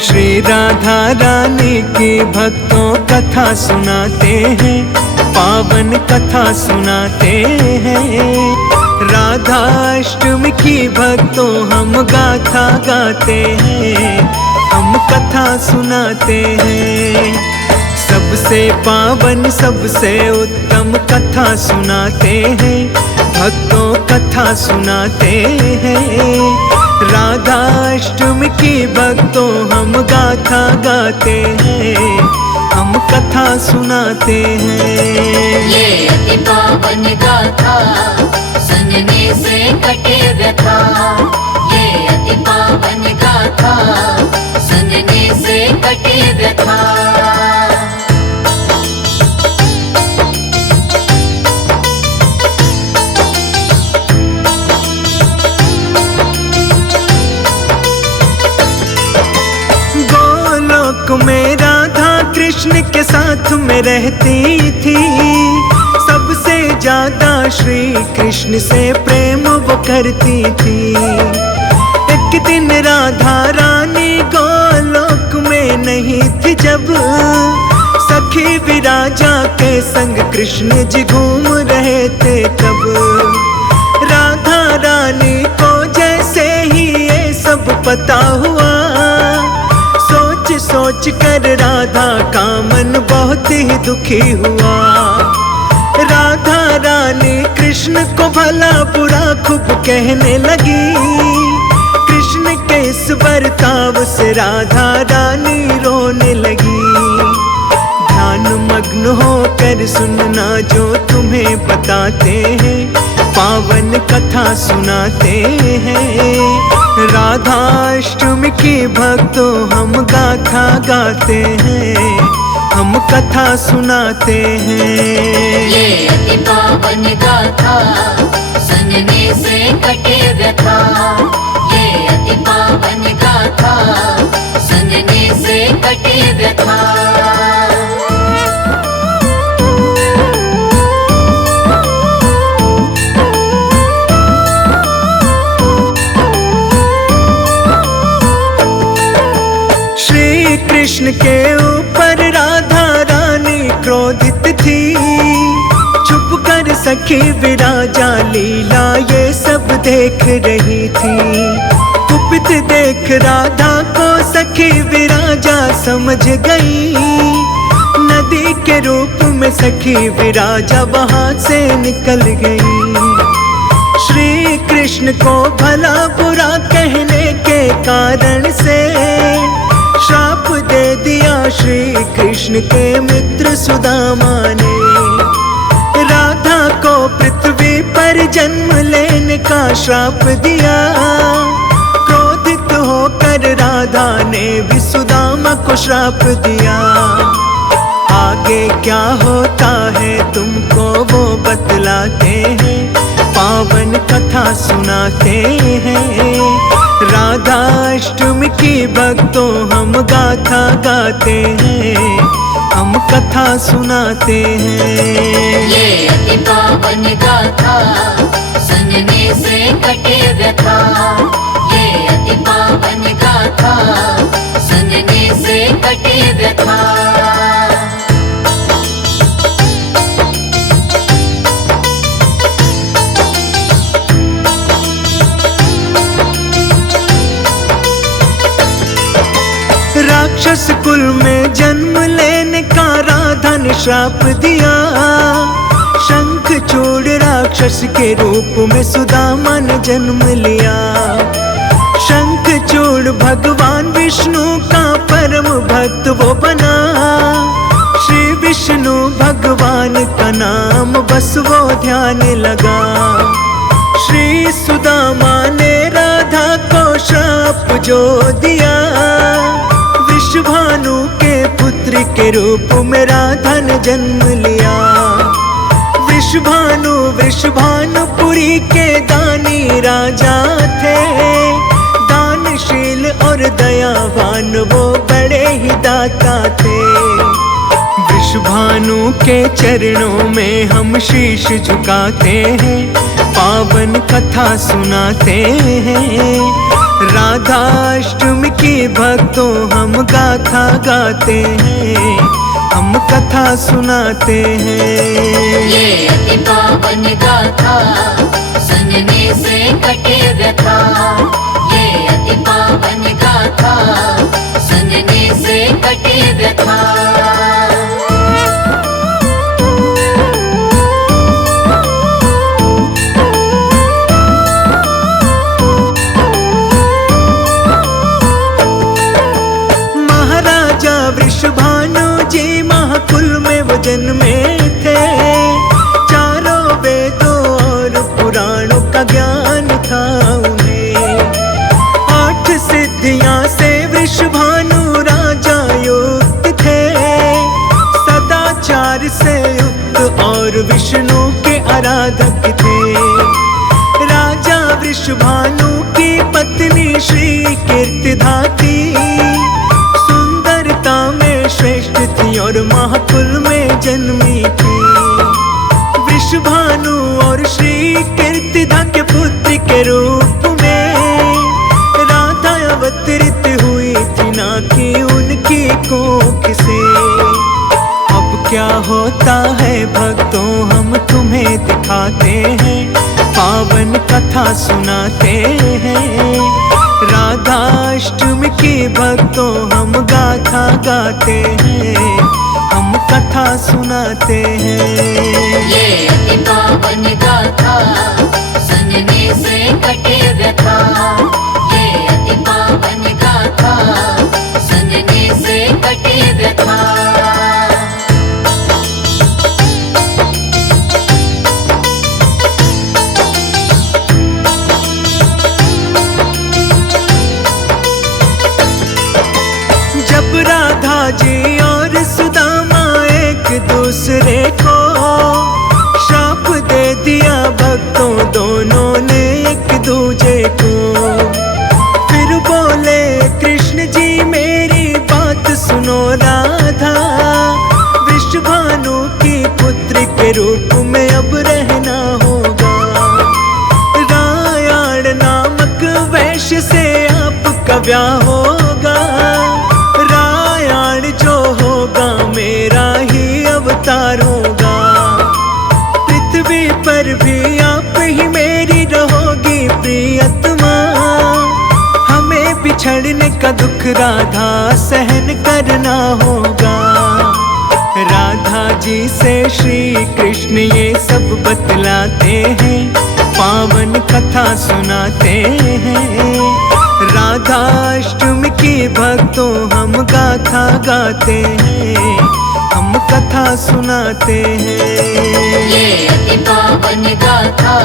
श्री राधा रानी की भक्तों कथा सुनाते हैं, पावन कथा सुनाते हैं। राधाष्टमी की भक्तों हम गाथा गाते हैं, हम कथा सुनाते हैं। सबसे पावन सबसे उत्तम कथा सुनाते हैं, भक्तों कथा सुनाते हैं। राधाष्टमी की भक्तों हम गाथा गाते हैं, हम कथा सुनाते हैं। ये अति पावन गाथा सुनने से कटे व्यथा, ये अति पावन गाथा सुनने से कटे व्यथा। में राधा कृष्ण के साथ में रहती थी, सबसे ज्यादा श्री कृष्ण से प्रेम वो करती थी। एक दिन राधा रानी गोलोक में नहीं थी जब, सखी विराजा के संग कृष्ण जी घूम रहे थे तब। राधा रानी को जैसे ही ये सब पता हुआ, सोच कर राधा का मन बहुत ही दुखी हुआ। राधा रानी कृष्ण को भला बुरा खूब कहने लगी, कृष्ण के इस बर्ताव से राधा रानी रोने लगी। ध्यान मग्न होकर सुनना जो तुम्हें बताते हैं, पावन कथा सुनाते हैं। राधाष्टमी की भक्तों हम गाथा गाते हैं, हम कथा सुनाते हैं। ये अति पावन गाथा सुनने से कटे व्यथा, ये अति पावन गाथा सुनने से कटे व्यथा। कृष्ण के ऊपर राधा रानी क्रोधित थी, छुप कर सखी विराजा लीला ये सब देख रही थी। कुपित देख राधा को सखी विराजा समझ गई, नदी के रूप में सखी विराजा वहां से निकल गई। श्री कृष्ण को भला बुरा कहने के कारण से श्राप दे दिया श्री कृष्ण के मित्र सुदामा ने। राधा को पृथ्वी पर जन्म लेने का श्राप दिया, क्रोधित होकर राधा ने भी सुदामा को श्राप दिया। आगे क्या होता है तुमको वो बतलाते हैं, पावन कथा सुनाते हैं। राधाष्टमी की भक्तों हम गाथा गाते हैं, हम कथा सुनाते हैं। ये अति पावन गाथा सुनने से कटे व्यथा, ये अति पावन गाथा सुनने से कटे व्यथा। राक्षस कुल में जन्म लेने का राधा ने श्राप दिया, शंखचूड़ राक्षस के रूप में सुदामा ने जन्म लिया। शंखचूड़ भगवान विष्णु का परम भक्त वो बना, श्री विष्णु भगवान का नाम बस वो ध्यान लगा। श्री सुदामा ने राधा को श्राप जो दिया, वृषभानु के पुत्र के रूप में राधा ने जन्म लिया। वृषभानु वृषभानुपुरी के दानी राजा थे, दानशील और दयावान वो बड़े ही दाता थे। वृषभानु के चरणों में हम शीश झुकाते हैं, पावन कथा सुनाते हैं। राधाष्टमी की भक्तों हम गाथा गाते हैं, हम कथा सुनाते हैं। ये अति पावन गाथा सुनने से कटे व्यथा। ये अति पावन गाथा सुनने से कटे व्यथा। वृषभानु जी महाकुल में वो जन्मे थे, चारों वेदों और पुराणों का ज्ञान था उन्हें। 8 सिद्धियां से वृषभानु राजा युक्त थे, सदाचार से युक्त और विष्णु के आराधक थे। राजा वृषभानु की पत्नी श्री कीर्तिदा थी, में श्रेष्ठ थी और महाकुल में जन्मी थी। वृषभानु और श्री कीर्तिदा के पुत्र के रूप में राधा अवतरित हुई थी, ना कि उनकी कोख से। अब क्या होता है भक्तों हम तुम्हें दिखाते हैं, पावन कथा सुनाते हैं। राधाष्टमी की भक्तों हम गाथा गाते हैं, हम कथा सुनाते हैं। ये अति पावन गाथा सुनने से कटे व्यथा। ये अति पावन गाथा सुनने से कटे व्यथा। जब राधा जी और सुदामा एक दूसरे को श्राप दे दिया भक्तों दोनों ने एक दूजे को। फिर बोले कृष्ण जी मेरी बात सुनो राधा, वृषभानु की पुत्री के रूप में अब रहना होगा। रायण नामक वैश्य से आपका ब्याह होगा, जो होगा मेरा ही अवतार होगा। पृथ्वी पर भी आप ही मेरी रहोगी प्रियतमा, हमें बिछड़ने का दुख राधा सहन करना होगा। राधा जी से श्री कृष्ण ये सब बतलाते हैं, पावन कथा सुनाते हैं। राधाष्टमी की भक्तों हम गाथा गाते हैं, हम कथा सुनाते हैं। ये अति पावन गाथा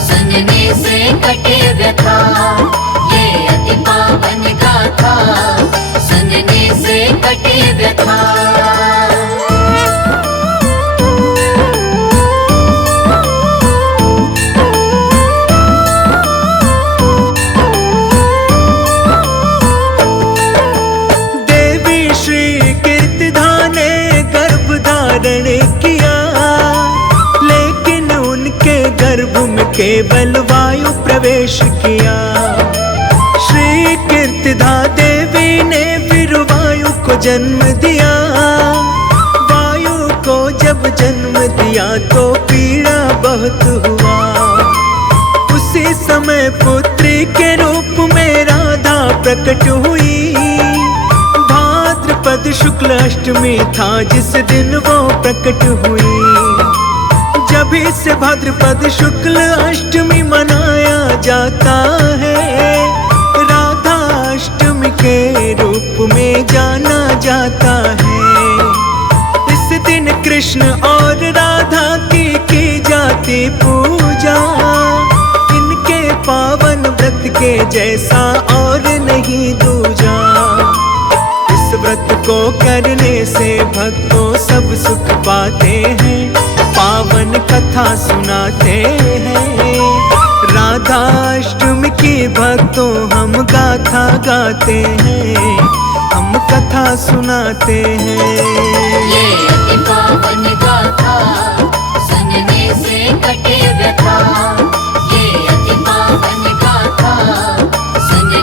सुनने से कटे व्यथा। ये अति पावन गाथा सुनने से कटे व्यथा। किया लेकिन उनके गर्भ में केवल वायु प्रवेश किया। श्री कीर्तिदा देवी ने फिर वायु को जन्म दिया। वायु को जब जन्म दिया तो पीड़ा बहुत हुआ। उसी समय पुत्री के रूप में राधा प्रकट हुई। भाद्रपद शुक्ल अष्टमी था जिस दिन वो प्रकट हुई। जब से भाद्रपद शुक्ल अष्टमी मनाया जाता है, राधा अष्टमी के रूप में जाना जाता है। इस दिन कृष्ण और राधा की जाती पूजा। इनके पावन व्रत के जैसा और नहीं दूजा। व्रत को करने से भक्तों सब सुख पाते हैं, पावन कथा सुनाते हैं। राधाष्टमी की भक्तों हम गाथा गाते हैं, हम कथा सुनाते हैं। ये अति पावन गाथा सुनने से कटे व्यथा। ये अति पावन गाथा सुनने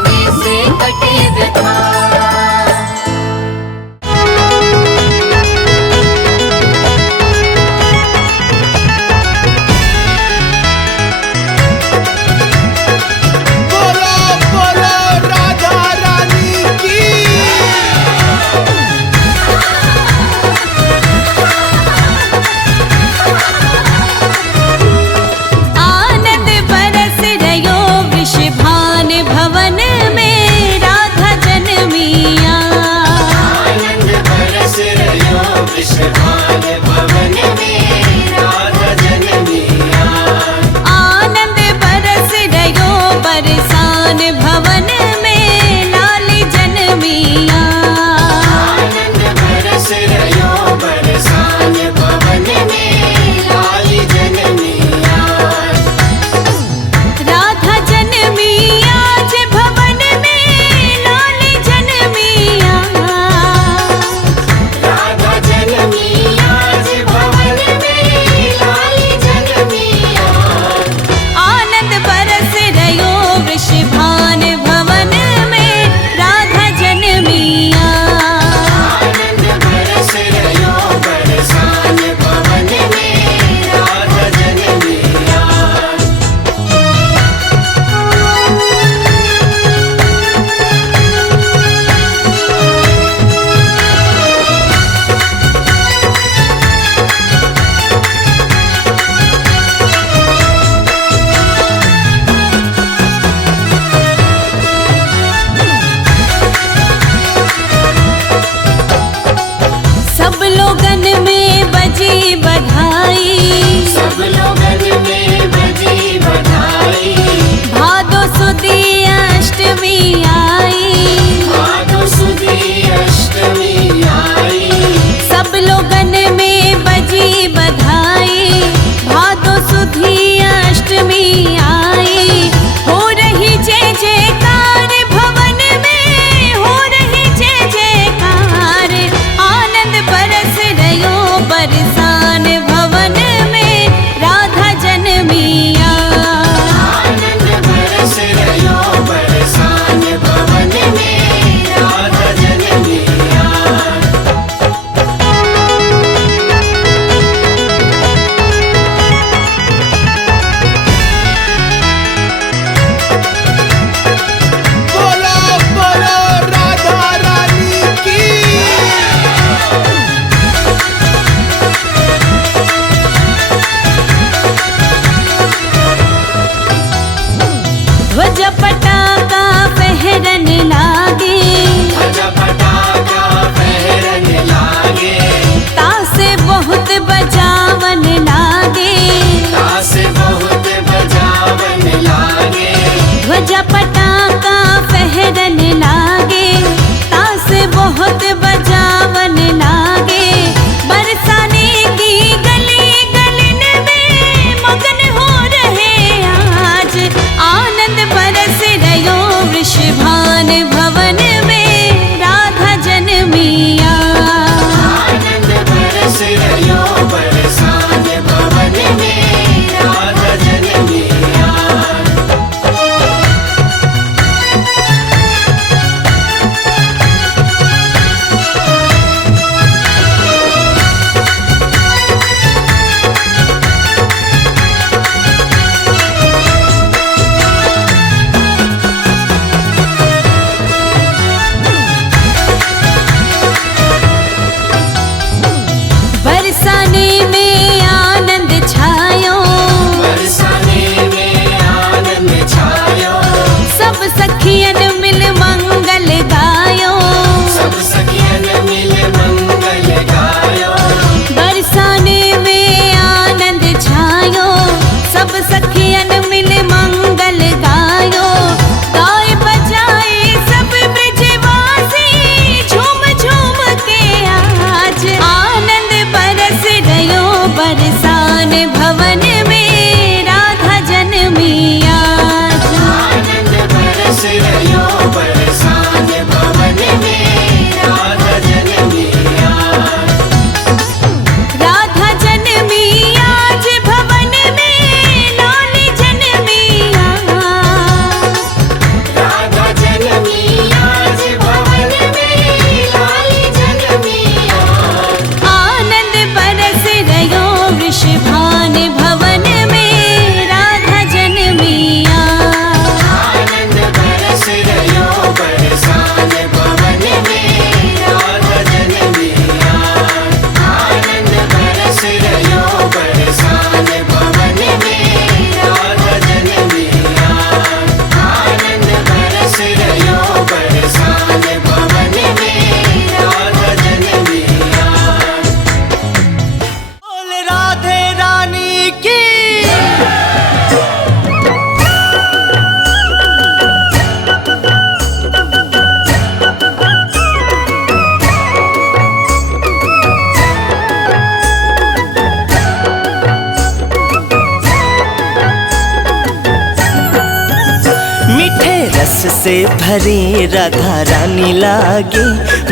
रस से भरी राधा रानी लागे,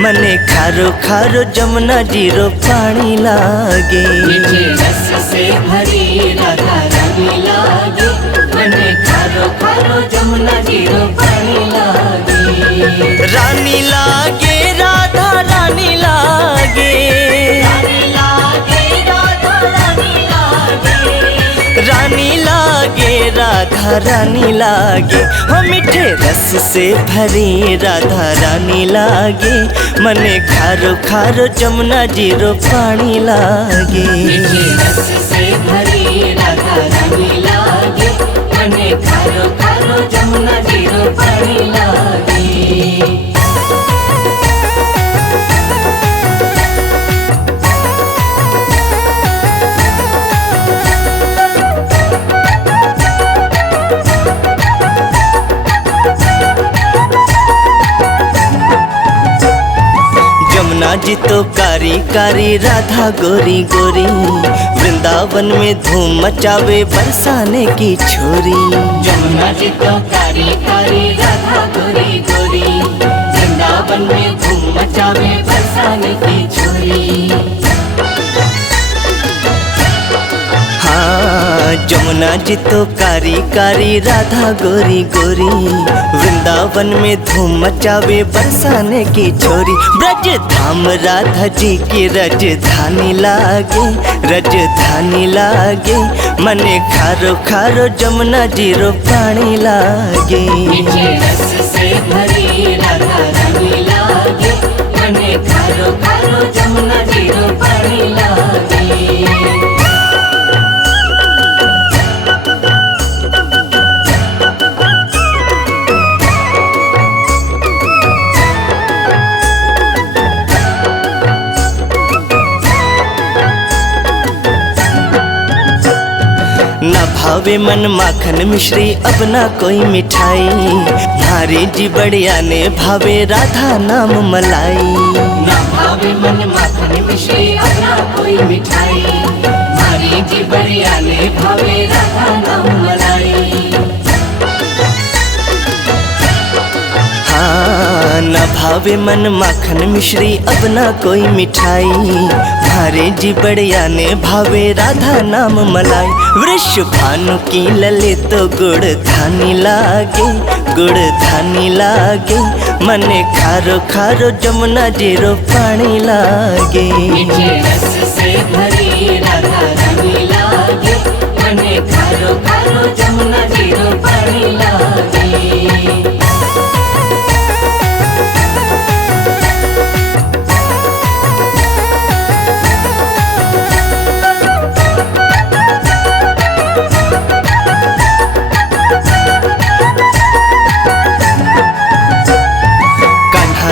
मने खारो खारो जमुना जीरो पानी लागे। मीठे रस से भरी राधा रानी लागे, मने खारो खारो जमुना जीरो पानी लागे। रानी लागे राधा रानी लागे, रानी लागे राधा रानी लागे। रानी लागे राधा रानी लागे, हो मीठे रस से भरी राधा रानी लागे, मने खारो खारो जमुना जीरो पानी लागे। मीठे रस से भरी राधा रानी लागे, मने खारो खारो जमुना जीरो पानी लागे। जमुना जी तो कारी कारी राधा गोरी गोरी, वृंदावन में धूम मचावे बरसाने की छोरी। जमुना जी तो कारी कारी राधा गोरी गोरी, वृंदावन में धूम मचावे बरसाने की छोरी। हाँ जमुना जी तो कारी कारी राधा गोरी गोरी, वृंदावन में धूम मचावे बरसाने की छोरी। ब्रज धाम राधा जी की रजधानी लागे, रजधानी लागे, मने खारो खारो जमुना जीरो पानी लागे। मीठे रस से भरी राधा रानी लागे, मने खारो खारो जमुना जीरो पानी लागे। न भावे मन माखन मिश्री अब ना कोई मिठाई, भारी जी बढ़िया ने भावे राधा नाम मलाई। ना भावे मन माखन मिश्री अब ना कोई मिठाई, भारी जी बढ़िया ने भावे राधा नाम मलाई। हाँ न भावे मन माखन मिश्री अब ना कोई मिठाई, भारे जी बढ़िया ने भावे राधा नाम मलाई। वृष भानु की लले तो गुड़ धानी लागे, गुड़ धानी लागे, मने खारो खारो जमुना जीरो पानी लागे। मीठे रस से भरी राधा रानी लागे, मने खारो खारो जमुना जीरो पानी लागे।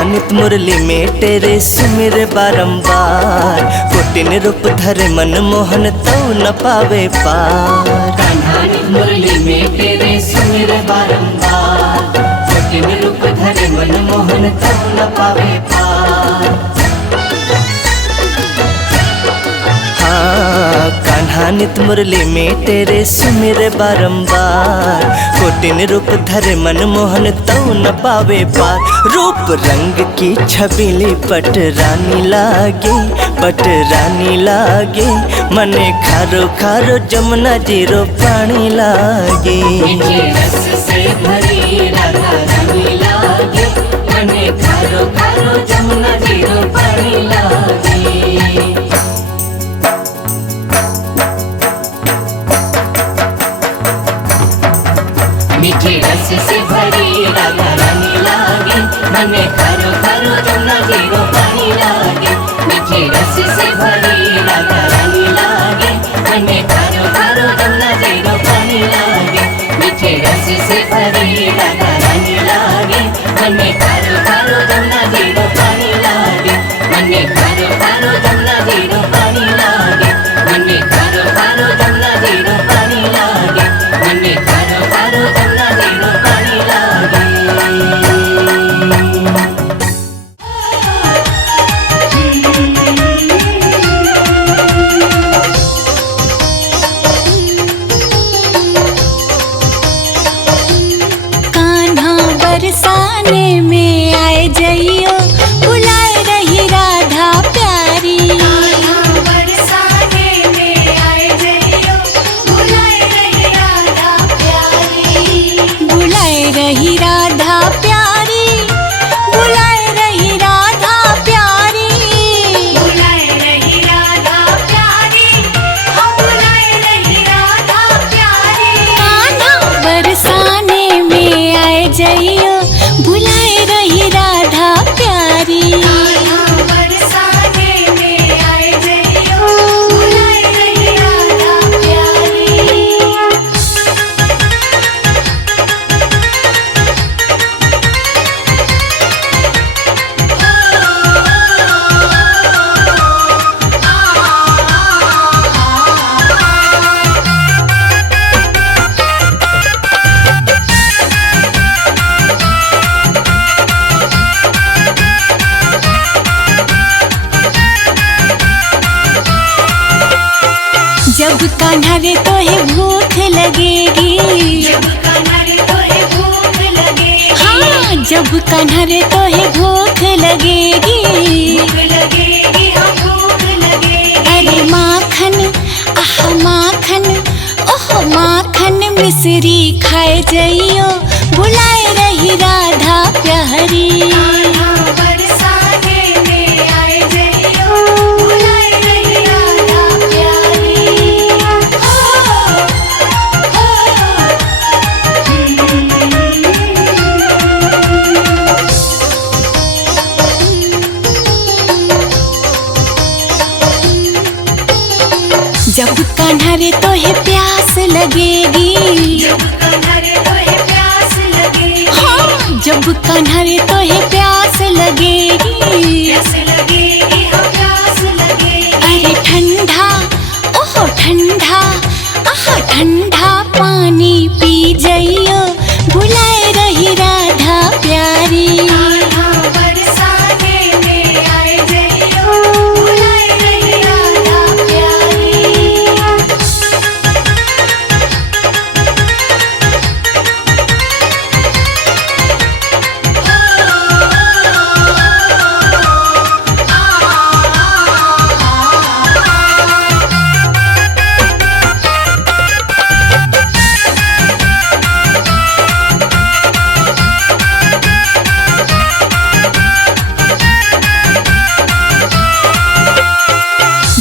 नित मुरली में तेरे सुमिर बारंबार, कोटिन रूप धरे मन मोहन तो न पावे पार। कान्हा नित मुरली में तेरे सुमिर बारंबार, कोटिन रूप धरे मन मोहन तो न पावे पार। हाँ कान्हा नित मुरली में तेरे सुमिर बारंबार, कोटिन रूप धरे मन मोहन तो न पावे पार। रूप रंग की छबीली पट रानी लागे, पट रानी लागे, मने खारो खारो जमुना जीरो पानी लागे। मीठे रस से भरी राधा रानी लागे, मने खारो खारो जमुना जीरो पानी लागे। मीठे रस से भरी राधा रानी लागे, मने खारो खारो जमुना जीरो पानी लागे। मीठे रस से भरी राधा रानी लागे, मने खारो खारो जमुना जीरो पानी लागे। मीठे रस से भरी राधा रानी लागे, मने खारो खारो जमुना जीरो पानी लागे। मने खारो खारो जमुना जीरो पानी लागे, मने खारो खारो जमुना जीरो पानी लागे। मने खारो खारो जमुना जीरो पानी लागे। बरसाने में आए जइयो बुलाए रही राधा प्यारी। कान्हा बरसाने में आए जइयो बुलाए रही राधा प्यारी। बुलाए रही राधा प्यारी, बुलाए रही राधा प्यारी। बुलाए रही राधा प्यारी, हम बुलाए रही राधा प्यारी। कान्हा बरसाने में आए जइयो बुलाए रही राधा प्यारी। कान्हा बरसाने में आए जइयो बुलाए रही राधा प्यारी। जब कान्हा रे तोहे भूख लगेगी, जब कान्हा रे तोहे भूख लगेगी, हाँ जब कान्हा रे तोहे भूख लगेगी। भूख लगेगी, हम भूख लगेगी। अरे माखन, आह माखन, ओह माखन मिश्री खाए जइयो बुलाए रही राधा प्यारी। कान्हा बरसाने में आए जइयो बुलाए रही राधा प्यारी। जब कान्हा रे तोहे प्यास लगेगी, जब कान्हा रे तोहे प्यास लगेगी, हाँ जब कान्हा रे तोहे प्यास लगेगी। प्यास लगेगी, हम प्यास लगेगी। अरे ठंडा, ओह ठंडा, आह ठंडा पानी पी जइयो बुलाए रही राधा प्यारी। कान्हा बरसाने में आए जइयो बुलाए रही राधा प्यारी।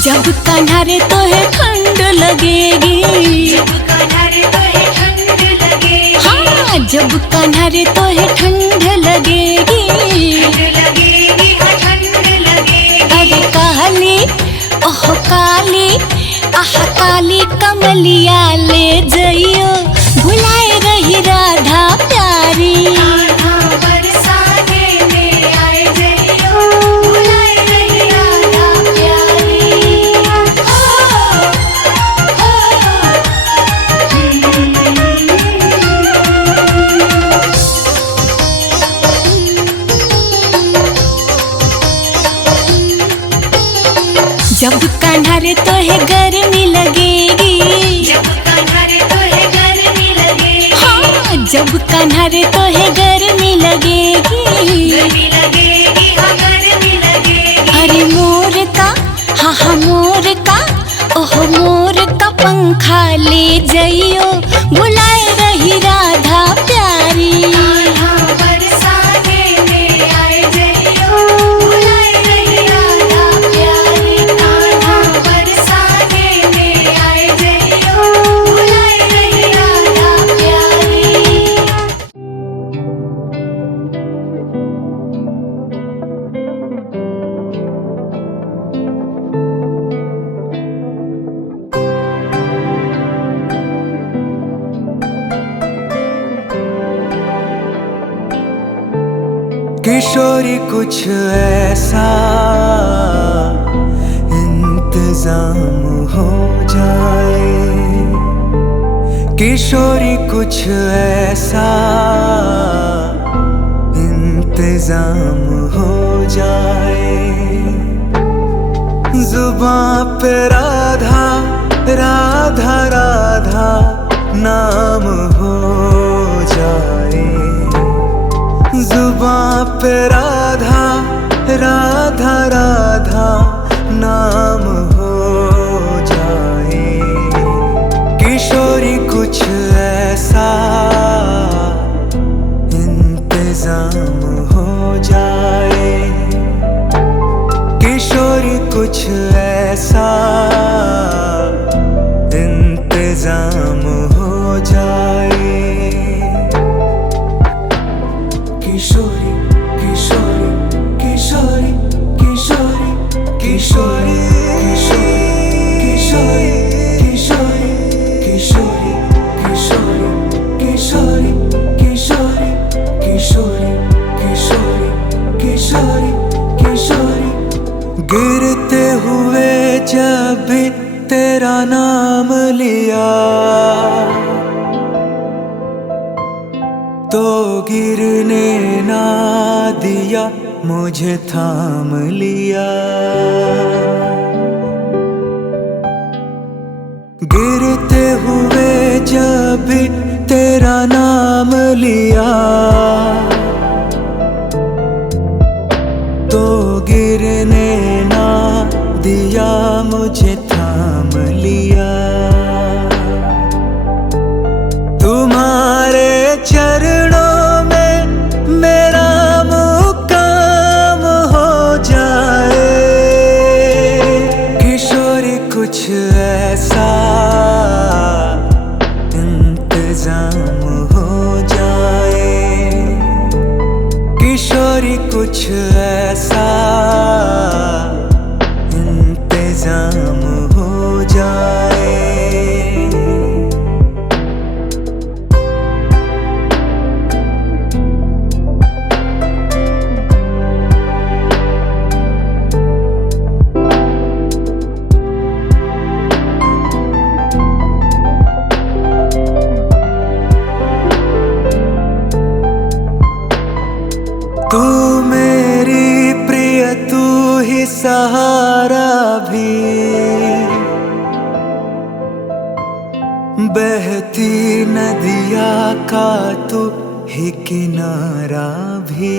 जब कान्हा रे तोहे ठंड लगेगी, जब कान्हा रे तोहे ठंड लगेगी, हाँ जब कान्हा रे तोहे ठंड लगेगी। ठंड लगेगी, हाँ ठंड लगेगी। अरे काली, ओह काली, आह काली कमलिया ले जइयो बुलाए रही राधा प्यारी। कान्हा बरसाने में आए जइयो बुलाए रही राधा प्यारी। जब कान्हा रे तोहे गर्मी लगेगी, जब कान्हा रे तोहे गर्मी लगेगी, हाँ जब कान्हा रे तोहे गर्मी लगेगी। गर्मी लगेगी, हाँ गर्मी लगेगी। अरे मोर का, हाँ हाँ मोर का, ओह मोर का पंखा ले जइयो बुलाए रही राधा प्यारी। कान्हा बरसाने में आए जइयो बुलाए रही राधा प्यारी। कान्हा बरसाने में आए जइयो बुलाए रही राधा प्यारी। किशोरी कुछ ऐसा इंतजाम हो जाए, किशोरी कुछ ऐसा इंतजाम हो जाए। जुबां पे राधा राधा राधा नाम हो जाए, जुबां राधा राधा राधा नाम हो जाए। किशोरी कुछ ऐसा इंतजाम हो जाए। किशोरी कुछ ऐसा इंतजाम हो जाए। किशोरी किशोरी किशोरी किशोरी किशोरी किशोरी किशोरी किशोरी किशोरी किशोरी किशोरी किशोरी किशोरी किशोरी किशोरी। गिरते हुए जब भी तेरा नाम लिया तो गिरने ना दिया, मुझे थाम लिया। गिरते हुए जब भी तेरा नाम लिया तो गिरने ना दिया, मुझे थाम लिया। तुम्हारे चरणों में मेरा मुकाम हो जाए। किशोरी कुछ ऐसा इंतजाम हो जाए। किशोरी कुछ ऐसा इंतजाम हो जाए। तू मेरी प्रिय, तू ही सहारा भी, बहती नदिया का तू ही किनारा भी।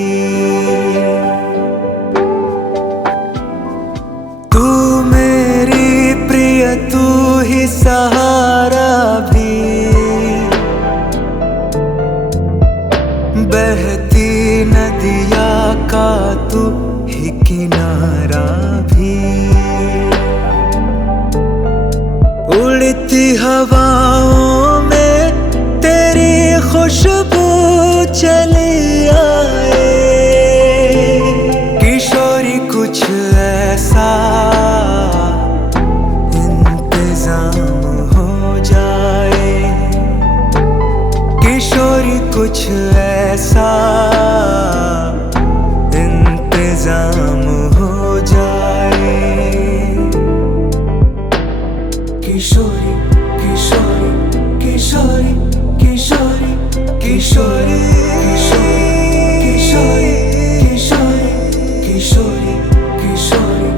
तू मेरी प्रिय, तू ही सहारा भी, बहती नदिया का तू ही किनारा भी। उड़ती हवाओं में तेरी खुशबू चली आए। किशोरी कुछ ऐसा इंतजाम हो जाए। किशोरी कुछ ऐसा इंतजाम हो जाए। किशोरी किशोरी किशोरी किशोरी किशोरी किशोरी किशोरी किशोरी किशोरी किशोरी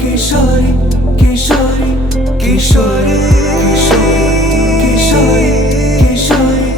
किशोरी किशोरी किशोरी किशोरी किशोरी।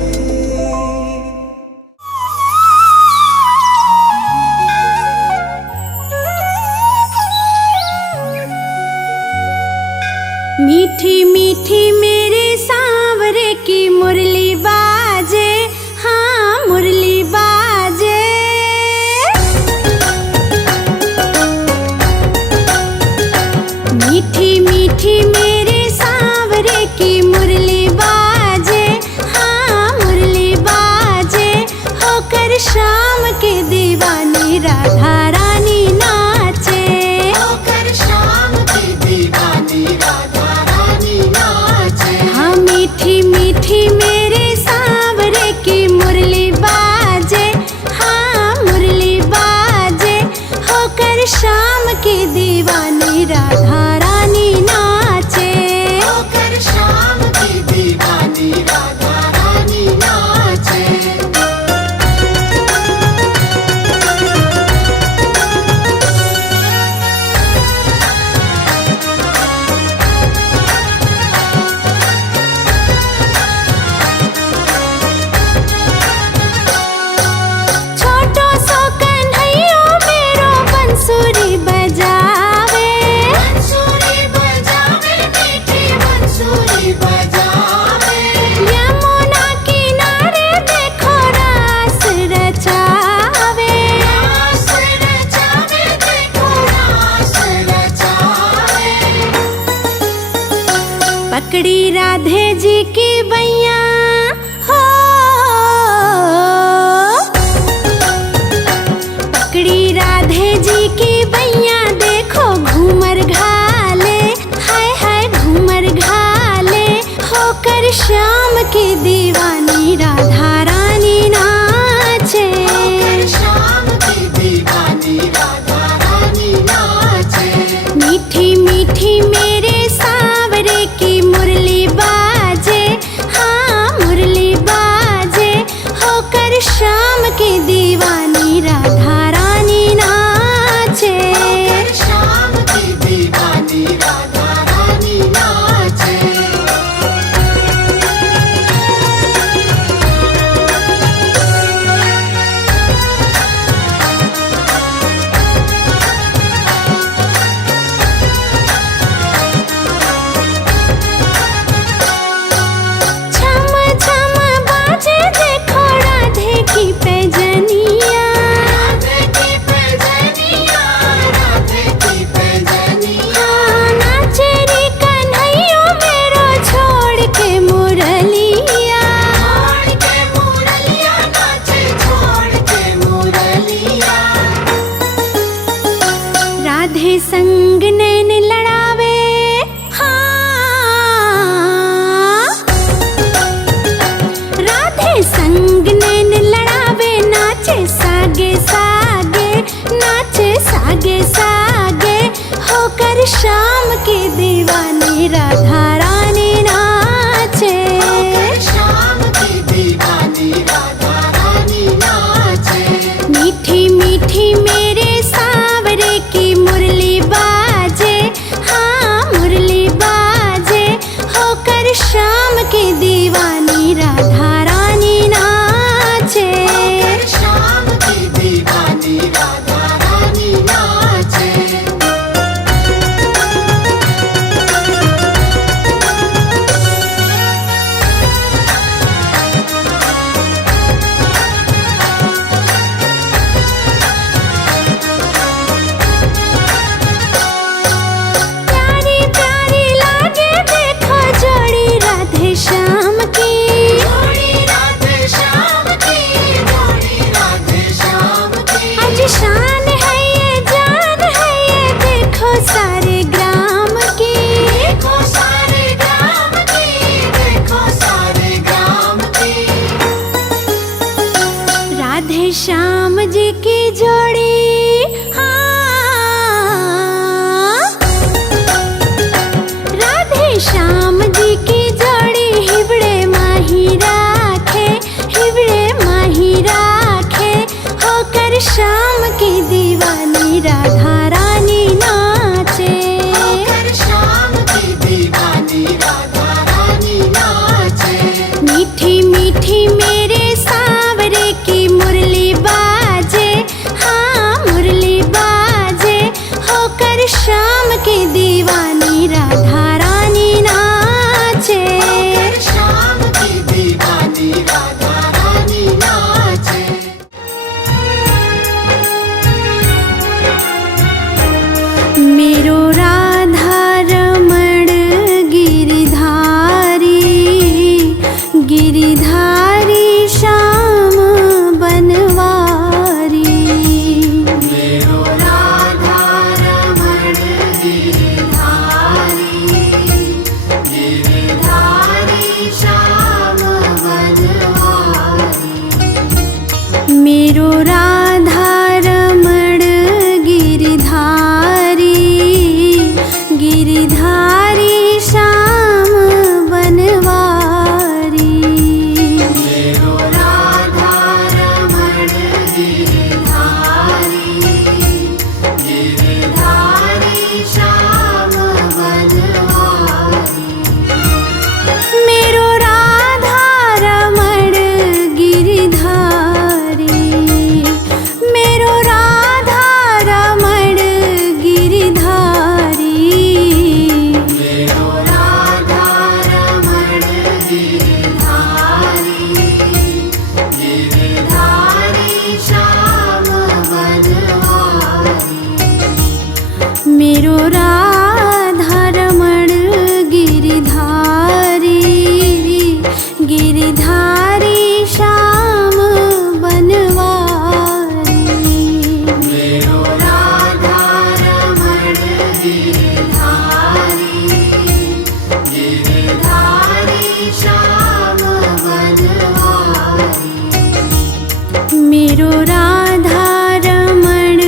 मेरो राधा रमण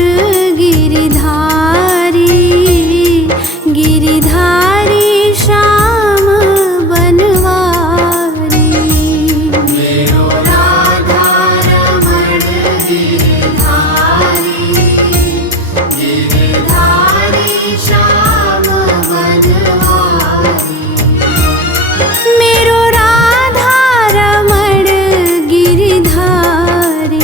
गिरिधारी, गिरिधारी श्याम बनवारी। मेरो राधा रमण गिरिधारी, गिरिधारी श्याम बनवारी। मेरो राधा रमण गिरिधारी,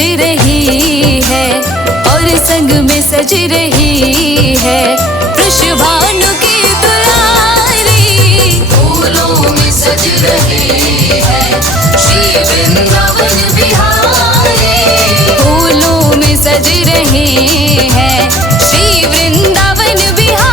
सज रही है और संग में सज रही है वृषभानु की दुलारी। फूलों में सज रही है श्री वृंदावन बिहारी। फूलों में सज रहे हैं श्री वृंदावन बिहारी।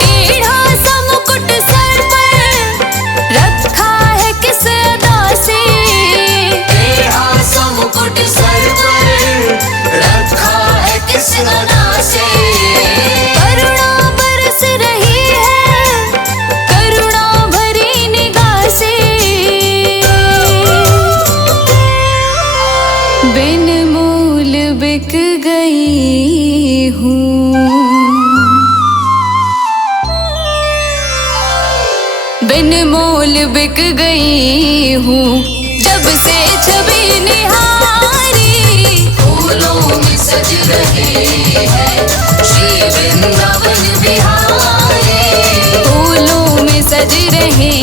टेढ़ा सा मुकुट सर पर रखा है किस अदा से। टेढ़ा सा मुकुट सर पर रखा है किस अदा से। करुणा बरस रही है करुणा भरी निगाह से। बिन मूल बिक गई हूँ, बिन मोल बिक गई हूँ जब से छवि निहारी। फूलों में सज रही है श्री वृंदावन बिहारी। फूलों में सज रहे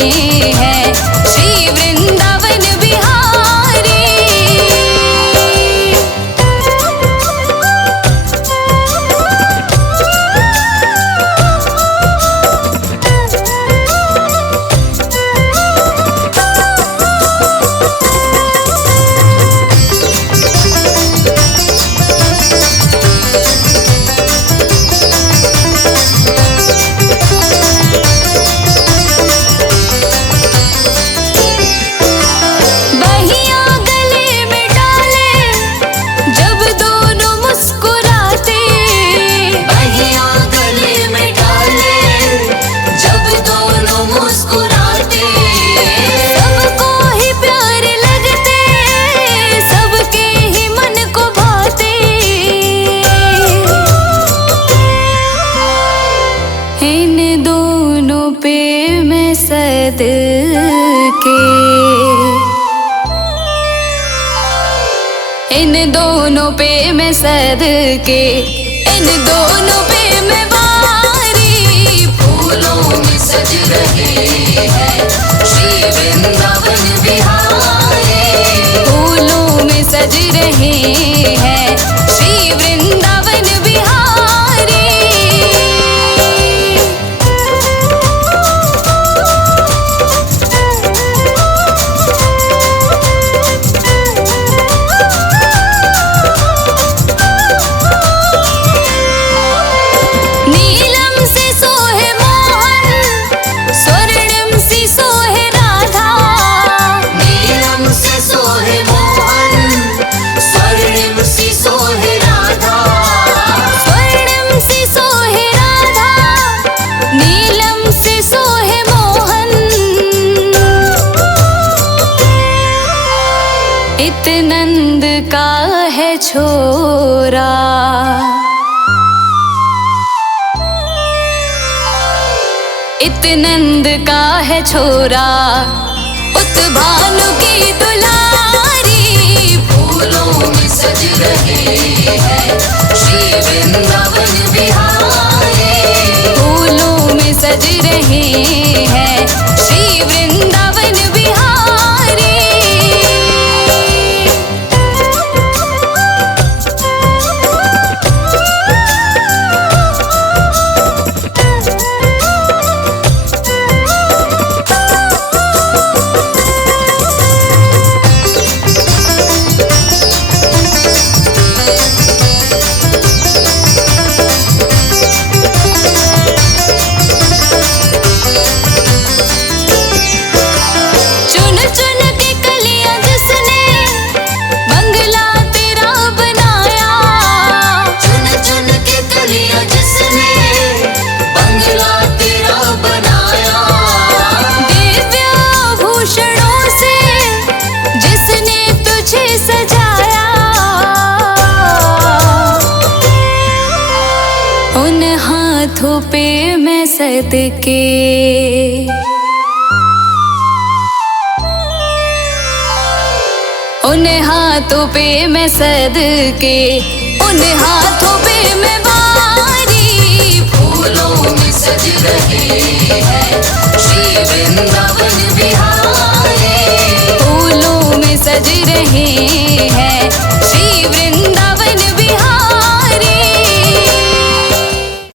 हैं श्री वृंदावन बिहारी। बहियां गले में डाले जब दोनों मुस्कुराते। बहियां गले में डाले जब दोनों मुस्कुराते। सबको ही प्यारे लगते सबके ही मन को भाते। इन दोनों पे मैं सदके, इन दोनों पे मैं सदके, इन दोनों पे मैं वारी। फूलों में सज रही है श्री वृंदावन बिहारी। फूलों में सज रहे हैं श्री वृंदावन बिहारी। नीलम से सोहे मोहन स्वर्णिम सी सोहे राधा। नीलम से सोहे मोहन स्वर्णिम सी सोहे राधा। स्वर्णिम सी सोहे राधा नीलम से सोहे मोहन। इत नंद का है छोरा इत नंद का है छोरा उत भानु की दुलारी। फूलों में सज रही है श्री वृंदावन बिहारी। फूलों में सज रहे हैं श्री वृंदावन बिहारी। हाथों पे मैं सदके उन हाथों पे मैं सदके, उन हाथों पे मैं वारी, फूलों में सज रहे हैं श्री वृंदावन बिहारी।